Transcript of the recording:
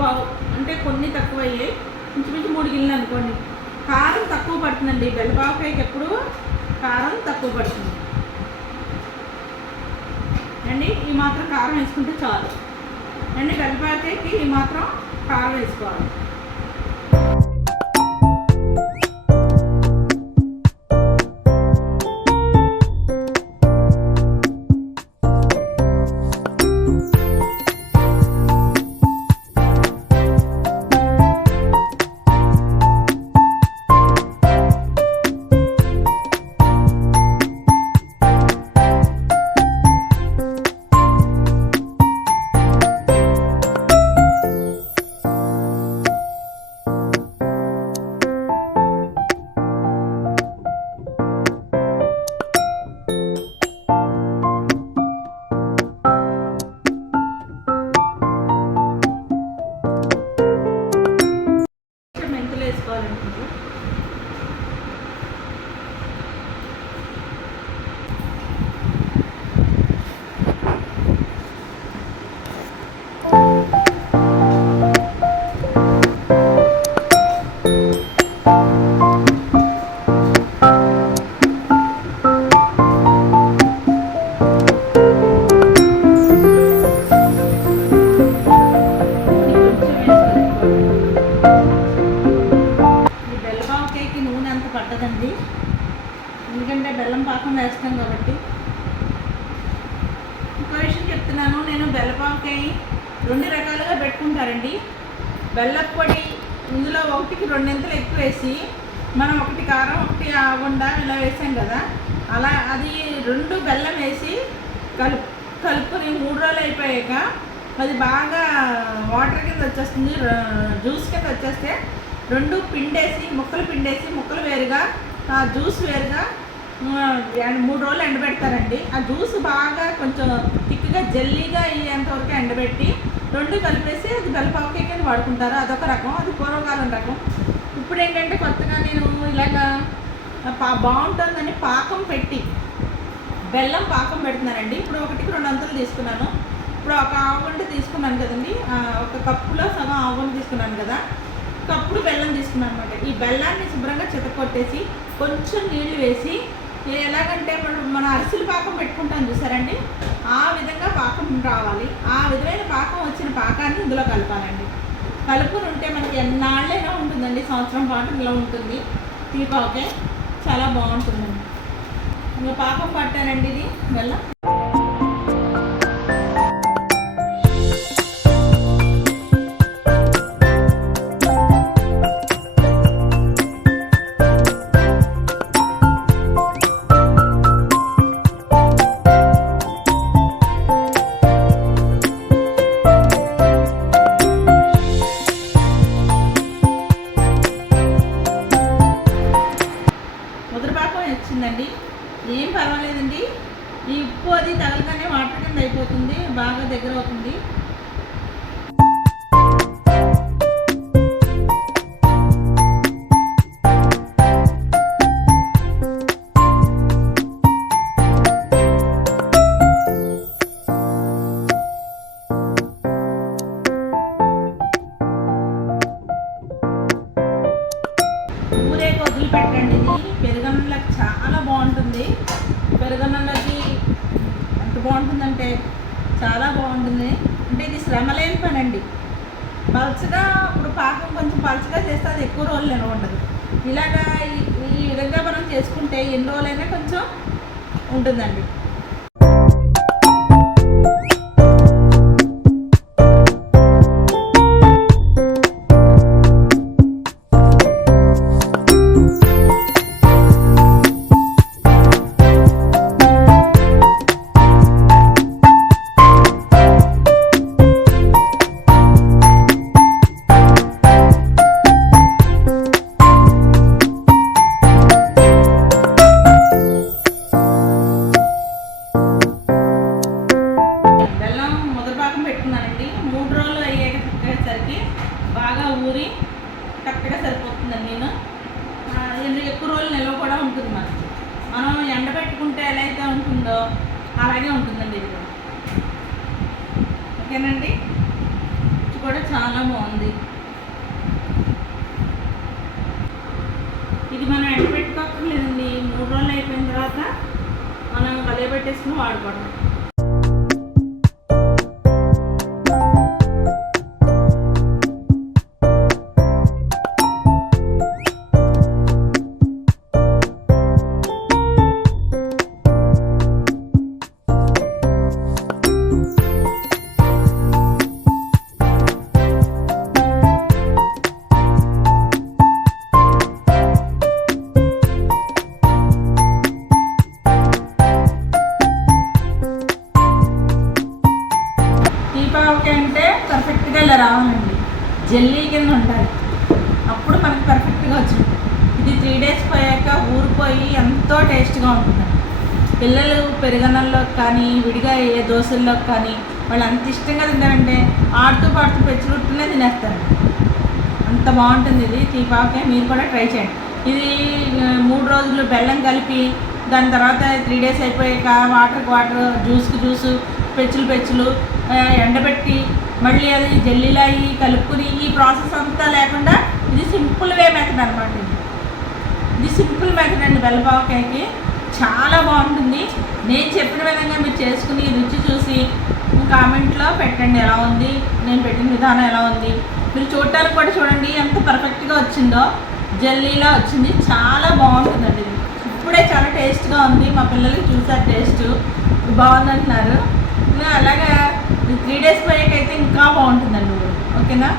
పావు అంటే కొన్ని తక్కువ అయ్యాయి, ఇంచుమించు 3 గిన్నెలు అనుకోండి. కారం తక్కువ పడుతుందండి, బెల్లపావకాయకి ఎప్పుడు కారం తక్కువ పడుతుంది అండి. ఈ మాత్రం కారం వేసుకుంటే చాలు అండి. బెల్లపావకాయకి ఈ మాత్రం కారం వేసుకోవాలి. పట్టదండి, ఎందుకంటే బెల్లం పాకం వేస్తాం కాబట్టి. ఇంకో విషయం చెప్తున్నాను, నేను బెల్లపావకాయ 2 రకాలుగా పెట్టుకుంటారండి. బెల్లపు పొడి ఇందులో 1కి 2 ఎక్కువ వేసి, మనం 1 కారం 1 ఆవకుండా ఇలా వేసాం కదా, అలా అది 2 బెల్లం వేసి కలుపుకొని 3 రోజులు అయిపోయాక అది బాగా వాటర్ కింద వచ్చేస్తుంది, జ్యూస్ కింద వచ్చేస్తే 2 పిండేసి ముక్కలు వేరుగా, జ్యూస్ వేరుగా 3 రోజులు ఎండబెడతారండి. ఆ జ్యూస్ బాగా కొంచెం థిక్గా జెల్లీగా అయ్యేంతవరకు ఎండబెట్టి 2 కలిపేసి అది బెల్లపావకాయ కింద వాడుకుంటారు. అదొక రకం, అది పూర్వకాలం రకం. ఇప్పుడు ఏంటంటే కొత్తగా నేను ఇలాగా బాగుంటుందని పాకం పెట్టి బెల్లం పాకం పెడుతున్నానండి. ఇప్పుడు 1కి 2 అంతలు తీసుకున్నాను. ఇప్పుడు 1 ఆవుగంట తీసుకున్నాను కదండి, 1 కప్పులో సగం ఆవుగంట తీసుకున్నాను కదా, కప్పుడు బెల్లం తీసుకున్నాను అనమాట. ఈ బెల్లాన్ని శుభ్రంగా చితకొట్టేసి కొంచెం నీళ్లు వేసి, ఎలాగంటే మన అరిసెలు పాకం పెట్టుకుంటాం చూసారండి, ఆ విధంగా పాకం రావాలి. ఆ విధమైన పాకం వచ్చిన పాకాన్ని ఇందులో కలపాలండి. కలుపుని ఉంటే మనకి ఎన్నాళ్ళైనా ఉంటుందండి, సంవత్సరం పాటు ఇలా ఉంటుంది. ఈ పాకే చాలా బాగుంటుందండి. ఇంకా పాకం పట్టానండి ఇది బెల్లం. వచ్చిందండి, ఏం పర్వాలేదండి. ఈ ఉప్పు అది తగలగానే వాటర్ కింద అయిపోతుంది, బాగా దగ్గర అవుతుంది. ఊరేకి వదిలిపెట్టండి. ఇది పెరుగన్నంలోకి చాలా బాగుంటుంది. పెరుగన్నంలోకి ఎంత బాగుంటుందంటే చాలా బాగుంటుంది. అంటే ఇది శ్రమ లేని పని అండి. పలుచగా ఇప్పుడు పాకం కొంచెం పలుచగా చేస్తే అది ఎక్కువ రోజులు నిల్వ ఉండదు. ఇలాగా ఈ విధంగా మనం చేసుకుంటే ఎన్ని రోజులైనా కొంచెం ఉంటుందండి. బాగా ఊరి కరెక్ట్గా సరిపోతుందండి. నేను ఎక్కువ రోజులు నిల్వ కూడా ఉంటుంది. మనం ఎండబెట్టుకుంటే ఎలా అయితే ఉంటుందో అలాగే ఉంటుందండి ఇది కూడా. ఓకేనండి. కూడా చాలా బాగుంది. ఇది మనం ఎండబెట్టుకోక్కర్లేదండి. 3 రోజులు అయిపోయిన తర్వాత మనం కలియబెట్టేసుకుని వాడుకోవడం. దీపావళి అంటే పర్ఫెక్ట్గా ఇలా రావాలండి, జెల్లీ కింద ఉండాలి, అప్పుడు మనకి పర్ఫెక్ట్గా వచ్చింది. ఇది 3 days పోయాక ఊరిపోయి ఎంతో టేస్ట్గా ఉంటుంది. పిల్లలు పెరుగన్నంలోకి కానీ విడిగా ఏ దోశల్లోకి కానీ వాళ్ళు అంత ఇష్టంగా తింటారంటే ఆడుతూ పాడుతూ పెచ్చులుట్టునే తినేస్తారండి. అంత బాగుంటుంది ఇది దీపావళి. మీరు కూడా ట్రై చేయండి. ఇది 3 రోజులు బెల్లం కలిపి దాని తర్వాత 3 days అయిపోయాక వాటర్ జ్యూసు పెచ్చులు ఎండబెట్టి మళ్ళీ అది జల్లీలా అయ్యి కలుపుకుని ఈ ప్రాసెస్ అంతా లేకుండా ఇది సింపుల్ వే మెథడ్ అనమాట. ఇది సింపుల్ మెథడ్ అండి. బెల్లపావకాయకి చాలా బాగుంటుంది. నేను చెప్పిన విధంగా మీరు చేసుకుని రుచి చూసి కామెంట్లో పెట్టండి ఎలా ఉంది, నేను పెట్టిన విధానం ఎలా ఉంది. మీరు చూడటానికి కూడా చూడండి ఎంత పర్ఫెక్ట్గా వచ్చిందో, జల్లీలా వచ్చింది. చాలా బాగుంటుందండి. ఇది ఇప్పుడే చాలా టేస్ట్గా ఉంది. మా పిల్లలకి చూసారు టేస్ట్ బాగుందంటున్నారు. అలాగా 3 days పోయాకైతే ఇంకా బాగుంటుందండి. ఓకేనా?